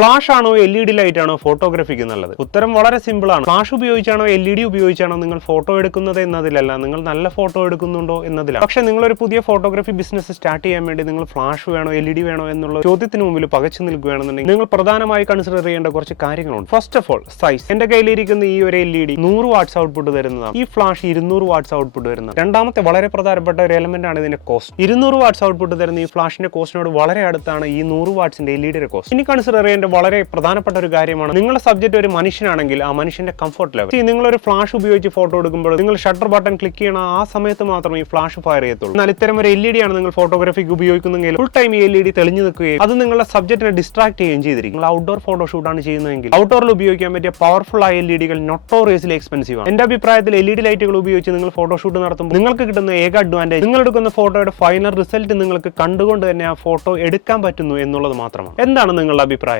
Flash ആണോ LED light ആണോ ഫോട്ടോഗ്രാഫിക്ക് നല്ലത്? ഉത്തരം വളരെ സിമ്പിൾ ആണ്. ഫ്ലാഷ് ഉപയോഗിച്ചാണോ LED ഉപയോഗിച്ചാണോ നിങ്ങൾ ഫോട്ടോ എടുക്കുന്നത് എന്നതിലല്ല, നിങ്ങൾ നല്ല ഫോട്ടോ എടുക്കുന്നുണ്ടോ എന്നതിലാണ്. പക്ഷേ നിങ്ങളൊരു പുതിയ ഫോട്ടോഗ്രാഫി ബിസിനസ് സ്റ്റാർട്ട് ചെയ്യാൻ വേണ്ടി നിങ്ങൾ ഫ്ലാഷ് വേണോ LED വേണോ എന്നുള്ള ചോദ്യത്തിന് മുമ്പിൽ പകച്ചു നിൽക്കുകയാണെന്നുണ്ടെങ്കിൽ നിങ്ങൾ പ്രധാനമായി കൺസിഡർ ചെയ്യേണ്ട കുറച്ച് കാര്യങ്ങളുണ്ട്. First of all, size. എന്റെ കയ്യിലിരിക്കുന്ന ഈ ഒരു LED 100 വാട്ട്സ് ഔട്ട്പുട്ട് തരുന്നതാണ്. ഈ ഫ്ലാഷ് 200 വാട്ട്സ് ഔട്ട്പുട്ട് വരുന്നതാണ്. രണ്ടാമത്തെ വളരെ പ്രധാനപ്പെട്ട ഒരു എലമെന്റ് ആണ് ഇതിന്റെ കോസ്റ്റ്. 200 വാട്ട്സ് ഔട്ട്പുട്ട് തരുന്ന ഈ ഫ്ലാഷിന്റെ കോസ്റ്റിനോട് വളരെ അടുത്താണ് ഈ 100 വാട്ട്സിന്റെ LED കോസ്റ്റ്. ഇനി കൺസിഡർ ചെയ്യേണ്ട വളരെ പ്രധാനപ്പെട്ട ഒരു കാര്യമാണ്, നിങ്ങളുടെ സബ്ജക്ട് ഒരു മനുഷ്യനാണെങ്കിൽ ആ മനുഷ്യന്റെ കംഫർട്ട് ലെവൽ. നിങ്ങൾ ഒരു ഫ്ലാഷ് ഉപയോഗിച്ച് ഫോട്ടോ എടുക്കുമ്പോൾ നിങ്ങൾ ഷട്ടർ ബട്ടൺ ക്ലിക്ക് ചെയ്യണം, ആ സമയത്ത് മാത്രമേ ഈ ഫ്ലാഷ് ഫയർ ചെയ്യത്തുള്ളൂ. എന്നാൽ ഇത്തരം ഒരു LED ആണ് നിങ്ങൾ ഫോട്ടോഗ്രാഫിക്ക് ഉപയോഗിക്കുന്നെങ്കിൽ ഫുൾ ടൈം ഈ LED തെളിഞ്ഞു നിൽക്കുകയും അത് നിങ്ങളുടെ സബ്ജക്റ്റിനെ ഡിസ്ട്രാക്ട് ചെയ്യുകയും ചെയ്തിരിക്കും. നിങ്ങൾ ഔട്ട്ഡോർ ഫോട്ടോഷൂട്ട് ആണ് ചെയ്യുന്നതെങ്കിൽ ഔട്ട്ഡോറിൽ ഉപയോഗിക്കാൻ പറ്റിയ പവർഫുൾ ആയ LEDകൾ നൊട്ടോറിയസ്ലി എക്സ്പെൻസീവ് ആണ്. എന്റെ അഭിപ്രായത്തിൽ LED ലൈറ്റുകൾ ഉപയോഗിച്ച് നിങ്ങൾ ഫോട്ടോഷൂട്ട് നടത്തുമ്പോൾ നിങ്ങൾക്ക് കിട്ടുന്ന ഏക അഡ്വാൻറ്റേജ് നിങ്ങൾ എടുക്കുന്ന ഫോട്ടോയുടെ ഫൈനൽ റിസൾട്ട് നിങ്ങൾക്ക് കണ്ടുകൊണ്ട് തന്നെ ആ ഫോട്ടോ എടുക്കാൻ പറ്റുന്നു എന്നുള്ളത് മാത്രമാണ്. എന്താണ് നിങ്ങളുടെ അഭിപ്രായം?